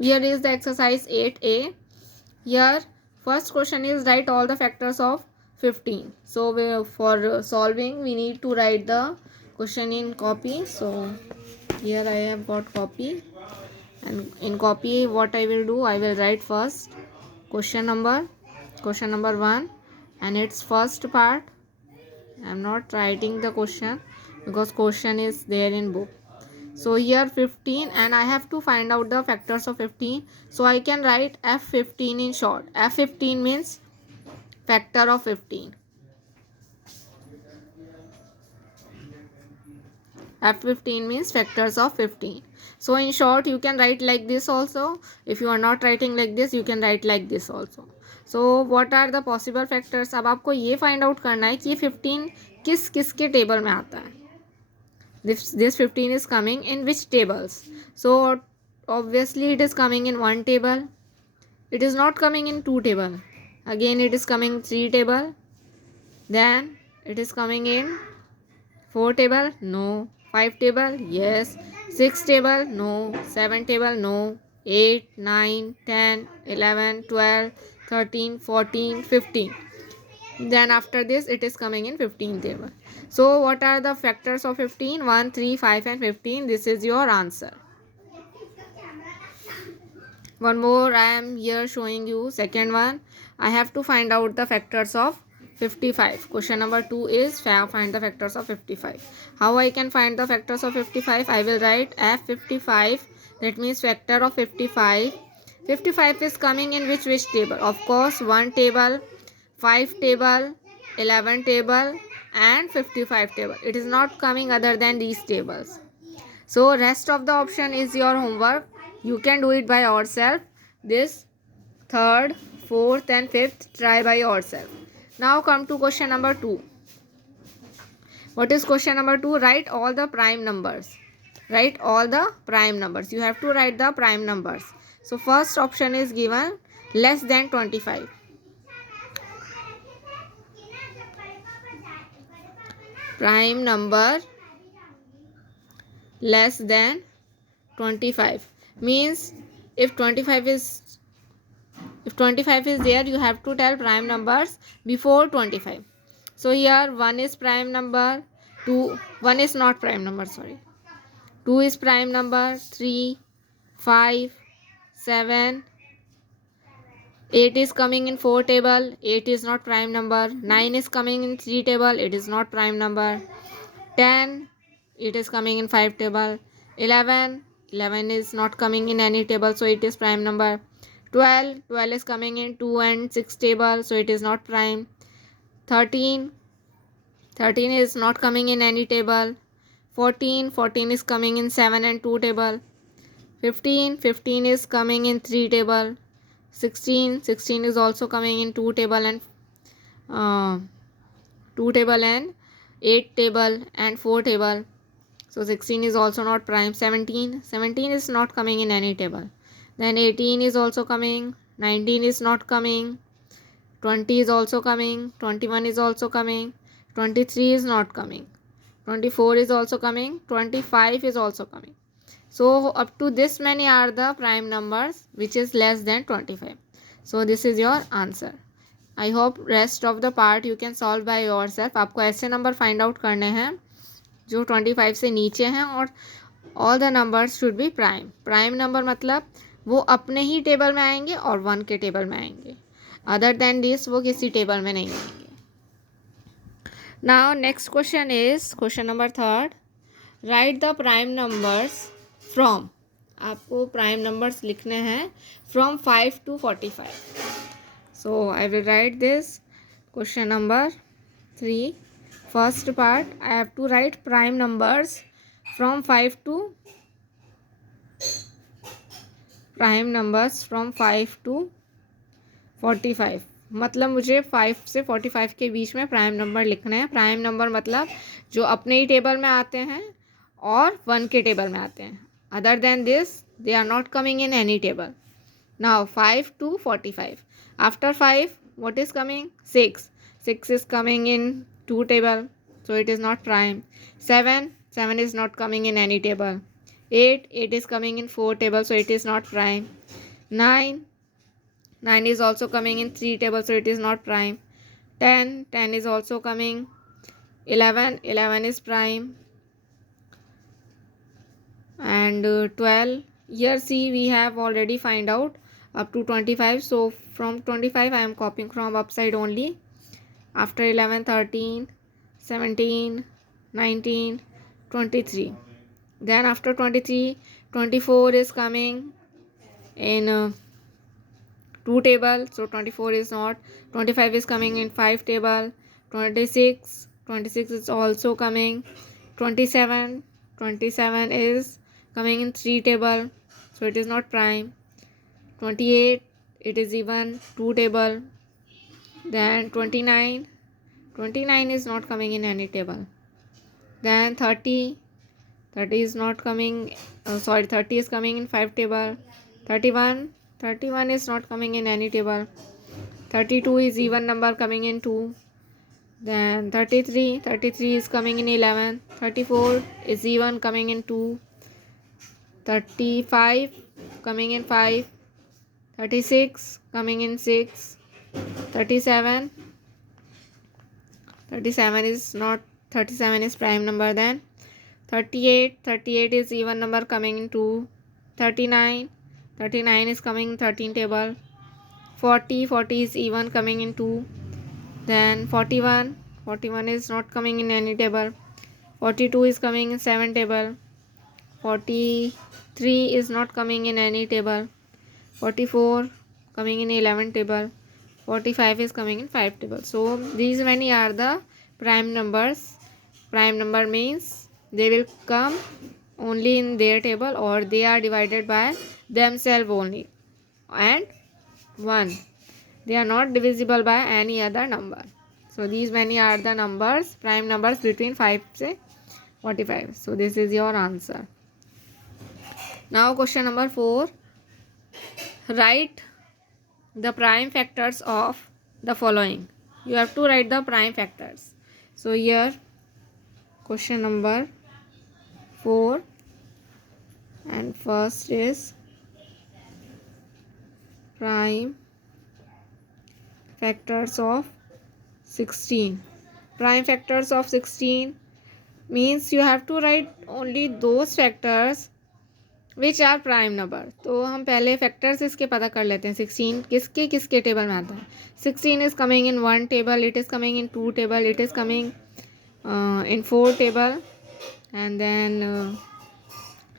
Here is the exercise 8A. Here first question is write all the factors of 15. So for solving we need to write the question in copy. So here I have got copy, and in copy what I will do, I will write first question number 1 and its first part. I am not writing the question because question is there in book. So here 15 and I have to find out the factors of 15. So I can write F15 in short. F15 means factor of 15. F15 means factors of 15. So in short you can write like this also. If you are not writing like this you can write like this also. So what are the possible factors? अब आपको ये find out करना है कि 15 किस किस के table में आता है. This 15 is coming in which tables? So obviously it is coming in one table. It is not coming in two table. Again it is coming three table. Then it is coming in four table. No. Five table. Yes. Six table. No. Seven table. No. 8, 9, 10, 11, 12, 13, 14, 15. Then after this it is coming in 15 table. So what are the factors of 15? 1, 3, 5 and 15. This is your answer. One more I am here showing you. Second one, I have to find out the factors of 55. Question number 2 is find the factors of 55. How I can find the factors of 55? I will write F55. That means factor of 55. 55 is coming in which table? Of course 1 table, 5 table, 11 table and 55 table. It is not coming other than these tables. So rest of the option is your homework. You can do it by yourself. This third, fourth and fifth try by yourself. Now come to question number 2. What is question number 2? Write all the prime numbers. Write all the prime numbers. You have to write the prime numbers. So first option is given less than 25. Prime number less than 25 means if 25 is there, you have to tell prime numbers before 25. So here 1 is prime number, 1 is not prime number, sorry. 2 is prime number, 3, 5, 7, 8 is coming in 4 table, 8 is not prime number. 9 is coming in 3 table, it is not prime number. 10, it is coming in 5 table. 11 is not coming in any table, so it is prime number. 12 is coming in 2 and 6 table, so it is not prime. 13 is not coming in any table. 14 is coming in 7 and 2 table. 15 is coming in 3 table. 16 is also coming in 2 table and 8 table and 4 table. So 16 is also not prime. 17 is not coming in any table. Then 18 is also coming. 19 is not coming. 20 is also coming. 21 is also coming. 23 is not coming. 24 is also coming. 25 is also coming. So up to this many are the prime numbers which is less than 25. So this is your answer. I hope rest of the part you can solve by yourself. आपको ऐसे number find out करने हैं जो 25 से नीचे हैं और all the numbers should be prime. Prime number मतलब वो अपने ही टेबल में आएंगे और 1 के टेबल में आएंगे. अदर देन दिस वो किसी टेबल में नहीं आएंगे. Now next question is question number 3. Right the prime numbers from. आपको प्राइम नंबर्स लिखने हैं from 5 to 45. So I will write this question number 3. First part, I have to write prime numbers from 5 to 45. मतलब मुझे 5 से 45 के बीच में prime number लिखने हैं. प्राइम नंबर मतलब जो अपने ही टेबल में आते हैं और 1 के टेबल में आते हैं. Other than this they are not coming in any table. Now 5 to 45. After 5 what is coming? 6 is coming in 2 table, so it is not prime. 7 is not coming in any table. 8 is coming in 4 table, so it is not prime. 9, 9 is also coming in 3 table, so it is not prime. 10, 10 is also coming. 11, 11 is prime. And 12, here see we have already find out up to 25, so from 25 I am copying from upside only. After 11, 13, 17, 19, 23. Then after 23, 24 is coming in 2 table, so 24 is not. 25 is coming in 5 table. 26, 26 is also coming. 27, 27 is coming in 3 table, so it is not prime. 28, it is even 2 table. Then 29, 29 is not coming in any table. Then 30, 30 is not coming, 30 is coming in 5 table. 31, 31 is not coming in any table. 32 is even number coming in 2. Then 33, 33 is coming in 11. 34 is even coming in 2. 35 coming in 5. 36 coming in 6. 37, 37 is not, 37 is prime number. Then 38, 38 is even number coming in 2. 39, 39 is coming in 13 table. 40, 40 is even coming in 2. Then 41, 41 is not coming in any table. 42 is coming in 7 table. 43 is not coming in any table. 44 coming in 11 table. 45 is coming in 5 table. So these many are the prime numbers. Prime number means they will come only in their table or they are divided by themselves only, and 1. They are not divisible by any other number. So these many are the numbers, prime numbers between 5 to 45. So this is your answer. Now question number 4. Write the prime factors of the following. You have to write the prime factors. So here question number 4, and first is prime factors of 16. Prime factors of 16 means you have to write only those factors which are prime number. तो हम पहले factors इसके पता कर लेते हैं. 16 किसके किसके टेबल में आता है. 16 is coming in 1 table, it is coming in 2 table, it is coming in 4 table, and then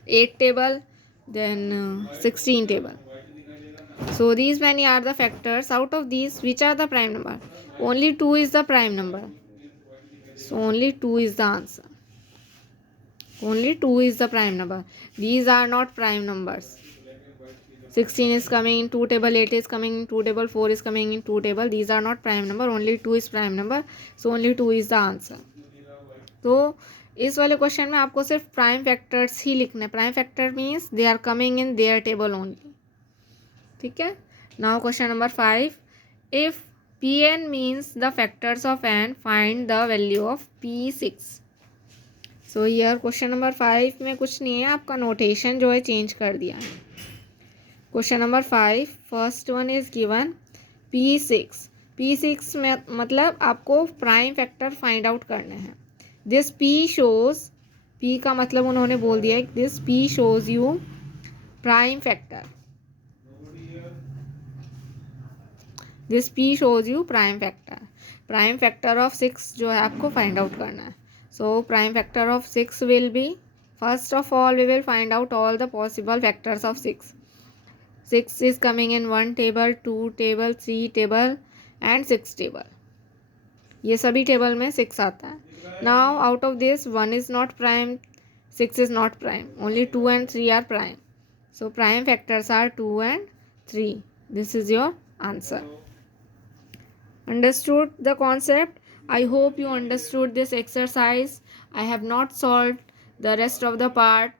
8 table, then 16 table. So these many are the factors. Out of these, which are the prime number? Only 2 is the prime number. So only 2 is the answer. Only 2 is the prime number. These are not prime numbers. 16 is coming in 2 table, 8 is coming in 2 table, 4 is coming in 2 table. These are not prime number. Only 2 is prime number. So only 2 is the answer. तो इस वाले question में आपको सिर्फ prime factors ही लिखने. Prime factor means they are coming in their table only. ठीक है. Now question number 5. If Pn means the factors of n, find the value of P6. So year question number 5 में कुछ नहीं है, आपका notation जो है चेंज कर दिया है. Question number 5 first one is given P6. P6 में मतलब आपको प्राइम फैक्टर फाइंड आउट करने हैं. दिस P शोज, P का मतलब उन्होंने बोल दिया है this P shows you prime factor. This P shows you prime factor. Prime factor of 6 जो है आपको फाइंड आउट करना है. So prime factor of 6 will be, first of all we will find out all the possible factors of 6. 6 is coming in 1 table, 2 table, 3 table and 6 table. ये सभी table में 6 आता है. Now out of this 1 is not prime, 6 is not prime. Only 2 and 3 are prime. So prime factors are 2 and 3. This is your answer. Understood the concept? I hope you understood this exercise. I have not solved the rest of the part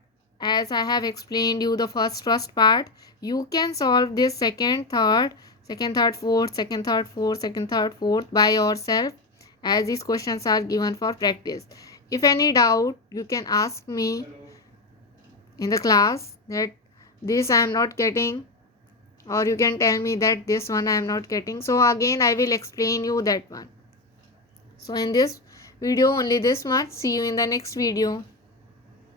as I have explained you the first part. You can solve this second, third, fourth by yourself as these questions are given for practice. If any doubt, you can ask me in the class that this I am not getting. or you can tell me that this one I am not getting. So again I will explain you that one. So in this video only this much. See you in the next video.